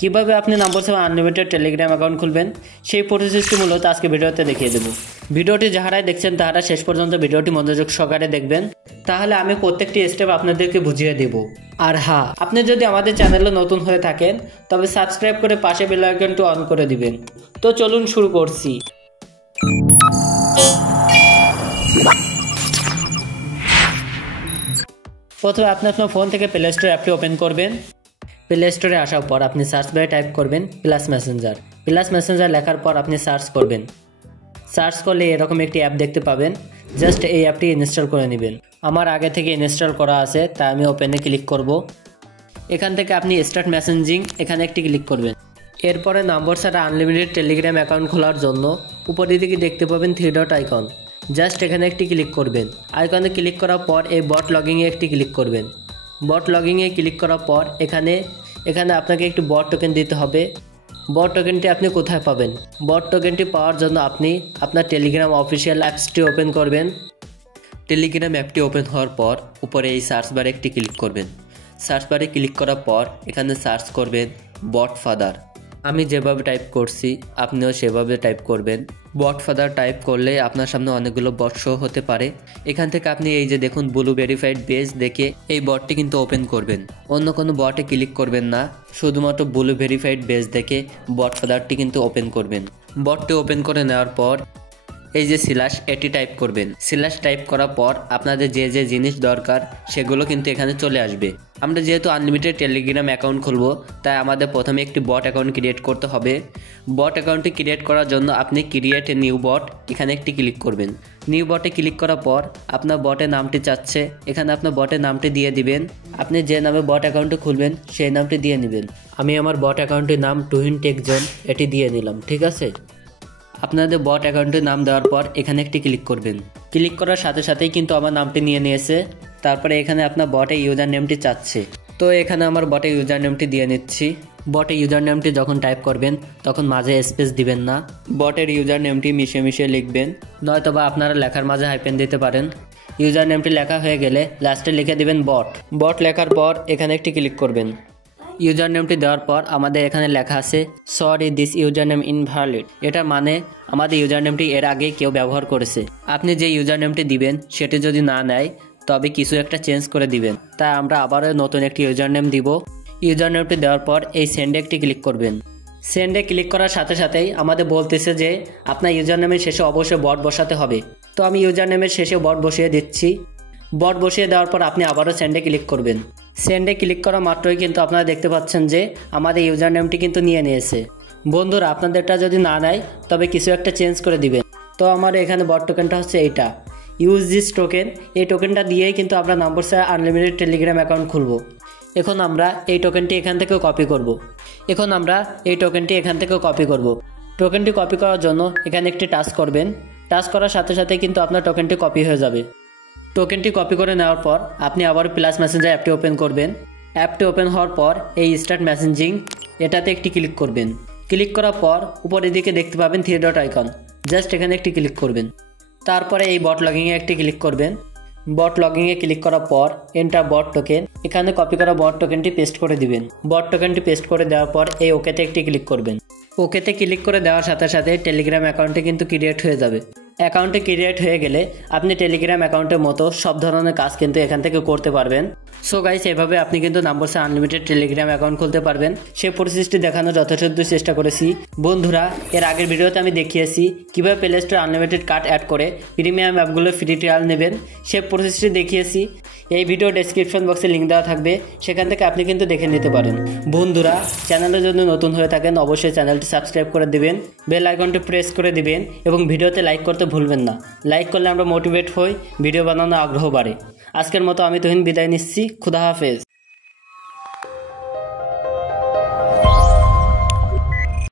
কিভাবে আপনি নম্বর seven unlimited Telegram account খুলবেন সেই প্রসেসটি মূলত আজকে ভিডিওতে দেখিয়ে দেব। ভিডিওটি যাহারাই দেখছেন তাহারা শেষ পর্যন্ত ভিডিওটি মনোযোগ সহকারে দেখবেন, তাহলে আমি প্রত্যেকটি স্টেপ আপনাদেরকে বুঝিয়ে দেব। আর হ্যাঁ, আপনি যদি আমাদের চ্যানেলে নতুন হয়ে থাকেন তবে সাবস্ক্রাইব করে পাশে বেল আইকনটি অন করে দিবেন। তো চলুন শুরু করছি। প্রথমে আপনি আপনার ফোন থেকে প্লে স্টোর অ্যাপটি ওপেন করবেন। প্লে স্টোরে আসার পর আপনি সার্চ বারে টাইপ করবেন প্লাস মেসেঞ্জার লেখার পর আপনি সার্চ করবেন। সার্চ করলে এরকম একটি অ্যাপ দেখতে পাবেন, জাস্ট এই অ্যাপটি ইনস্টল করে নেবেন। আমার আগে থেকে ইনস্টল করা আছে তাই আমি ওপেনে ক্লিক করব। এখান থেকে আপনি স্টার্ট মেসেঞ্জিং এখানে একটি ক্লিক করবেন। এরপরে নম্বর ছাড়া আনলিমিটেড টেলিগ্রাম অ্যাকাউন্ট খোলার জন্য উপরের দিকে দেখতে পাবেন 3 ডট আইকন, জাস্ট এখানে একটি ক্লিক করবেন। আইকনে ক্লিক করার পর এই বট লগইনে একটি ক্লিক করবেন। বট লগইনে ক্লিক করার পর এখানে আপনাকে একটি বট টোকেন দিতে হবে। বট টোকেনটি আপনি কোথায় পাবেন? বট টোকেনটি পাওয়ার জন্য আপনি আপনার টেলিগ্রাম অফিসিয়াল অ্যাপসটি ওপেন করবেন। টেলিগ্রাম অ্যাপটি ওপেন হওয়ার পর উপরে এই সার্চ বারে একটি ক্লিক করবেন। সার্চ বারে ক্লিক করার পর এখানে সার্চ করবেন বট ফাদার। আমি যেভাবে টাইপ করছি আপনিও সেভাবে টাইপ করবেন। বট ফাদার টাইপ করলে আপনার সামনে অনেকগুলো বট শো হতে পারে। এখান থেকে আপনি এই যে দেখুন ব্লু ভেরিফাইড পেজ দেখে এই বটটি কিন্তু ওপেন করবেন। অন্য কোনো বটে ক্লিক করবেন না, শুধুমাত্র ব্লু ভেরিফাইড পেজ দেখে বট ফাদারটি কিন্তু ওপেন করবেন। বটটি ওপেন করে নেওয়ার পর এই যে স্ল্যাশ এটি টাইপ করবেন। স্ল্যাশ টাইপ করার পর আপনাদের যে যে জিনিস দরকার সেগুলো কিন্তু এখানে চলে আসবে। আমরা যেহেতু আনলিমিটেড টেলিগ্রাম অ্যাকাউন্ট খুলবো তাই আমাদের প্রথমে একটি বট অ্যাকাউন্ট ক্রিয়েট করতে হবে। বট অ্যাকাউন্টটি ক্রিয়েট করার জন্য আপনি ক্রিয়েট এ নিউ বট এখানে একটি ক্লিক করবেন। নিউ বটে ক্লিক করার পর আপনার বটের নামটি চাচ্ছে, এখানে আপনার বটের নামটি দিয়ে দিবেন। আপনি যে নামে বট অ্যাকাউন্টটি খুলবেন সেই নামটি দিয়ে নেবেন। আমি আমার বট অ্যাকাউন্টের নাম তুহিন টেকজন এটি দিয়ে নিলাম, ঠিক আছে। আপনাদের বট অ্যাকাউন্টের নাম দেওয়ার পর এখানে একটি ক্লিক করবেন। ক্লিক করার সাথে সাথেই কিন্তু আমার নামটি নিয়ে নিয়েছে। তারপরে এখানে আপনার বটে ইউজার নেমটি চাচ্ছে, তো এখানে আমার বটে ইউজার নেমটি দিয়ে নিচ্ছি। বটে ইউজার নেমটি যখন টাইপ করবেন তখন মাঝে স্পেস দিবেন না, বটের ইউজার নেমটি মিশিয়ে লিখবেন, নয়তোবা আপনারা লেখার মাঝে হাইপেন দিতে পারেন। ইউজার নেমটি লেখা হয়ে গেলে লাস্টে লিখে দিবেন বট লেখার পর এখানে একটি ক্লিক করবেন। ইউজার নেমটি দেওয়ার পর আমাদের এখানে লেখা আছে sorry this user name invalid. এটা মানে আমাদের ইউজার নেমটি এর আগে কেউ ব্যবহার করেছে। আপনি যে ইউজার নেমটি দিবেন সেটি যদি না নেয় তবে কিছু একটা চেঞ্জ করে দিবেন, তাই আমরা আবারও নতুন একটি ইউজার নেম দিব। ইউজার নেমটি দেওয়ার পর এই সেন্ডে একটি ক্লিক করবেন। সেন্ডে ক্লিক করার সাথে সাথেই আমাদের বলতেছে যে আপনার ইউজার নেমের শেষে অবশ্যই বট বসাতে হবে, তো আমি ইউজার নেমের শেষে বট বসিয়ে দিচ্ছি। বট বসিয়ে দেওয়ার পর আপনি আবারও সেন্ডে ক্লিক করবেন। সেন্ডে ক্লিক করা মাত্রই কিন্তু আপনারা দেখতে পাচ্ছেন যে আমাদের ইউজার নেমটি কিন্তু নিয়ে নিয়েছে। বন্ধুরা, আপনাদেরটা যদি না নেয় তবে কিছু একটা চেঞ্জ করে দিবেন। তো আমার এখানে বট টোকেনটা হচ্ছে এইটা, ইউজ দিস টোকেন। এই টোকেনটা দিয়েই কিন্তু আমরা নম্বর ছাড়া আনলিমিটেড টেলিগ্রাম অ্যাকাউন্ট খুলব। এখন আমরা এই টোকেনটি এখান থেকে কপি করব। টোকেনটি কপি করার জন্য এখানে একটি টাচ করবেন। টাচ করার সাথে সাথে কিন্তু আপনার টোকেনটি কপি হয়ে যাবে। টোকেনটি কপি করে নেওয়ার পর আপনি আবার প্লাস মেসেঞ্জার অ্যাপটি ওপেন করবেন। অ্যাপটি ওপেন হওয়ার পর এই স্টার্ট মেসেঞ্জিং এটাতে একটি ক্লিক করবেন। ক্লিক করার পর উপরের দিকে দেখতে পাবেন 3 ডট আইকন, জাস্ট এখানে একটি ক্লিক করবেন। তারপরে এই বট লগইনে একটি ক্লিক করবেন। বট লগইনে ক্লিক করার পর এন্টার বট টোকেন, এখানে কপি করা বট টোকেনটি পেস্ট করে দিবেন। বট টোকেনটি পেস্ট করে দেওয়ার পর এই ওকেতে একটি ক্লিক করবেন। ওকেতে ক্লিক করে দেওয়ার সাথে সাথে টেলিগ্রাম অ্যাকাউন্টে কিন্তু ক্রিয়েট হয়ে যাবে। অ্যাকাউন্টে ক্রিয়েট হয়ে গেলে আপনি টেলিগ্রাম অ্যাকাউন্টের মতো সব ধরনের কাজ কিন্তু এখান থেকে করতে পারবেন। সো গাইস, এভাবে আপনি কিন্তু নম্বর ছাড়া আনলিমিটেড টেলিগ্রাম অ্যাকাউন্ট খুলতে পারবেন। সেই প্রসেসটি দেখানোর যথাসাধ্য চেষ্টা করেছি। বন্ধুরা, এর আগের ভিডিওতে আমি দেখিয়েছি কীভাবে প্লে স্টোরে আনলিমিটেড কার্ড অ্যাড করে প্রিমিয়াম অ্যাপগুলো ফ্রি ট্রায়াল নেবেন, সেই প্রসেসটি দেখিয়েছি। এই ভিডিও ডেসক্রিপশন বক্সে লিঙ্ক দেওয়া থাকবে, সেখান থেকে আপনি কিন্তু দেখে নিতে পারেন। বন্ধুরা, চ্যানেলের জন্য নতুন হয়ে থাকেন অবশ্যই চ্যানেলটি সাবস্ক্রাইব করে দিবেন, বেল আইকনটি প্রেস করে দিবেন এবং ভিডিওতে লাইক করতে ভুলবেন না। লাইক করলে আমরা মোটিভেট হই, ভিডিও বানানোর আগ্রহ বাড়ে। আজকের মতো আমি তুহিন বিদায় নিচ্ছি। খুদা হাফেজ।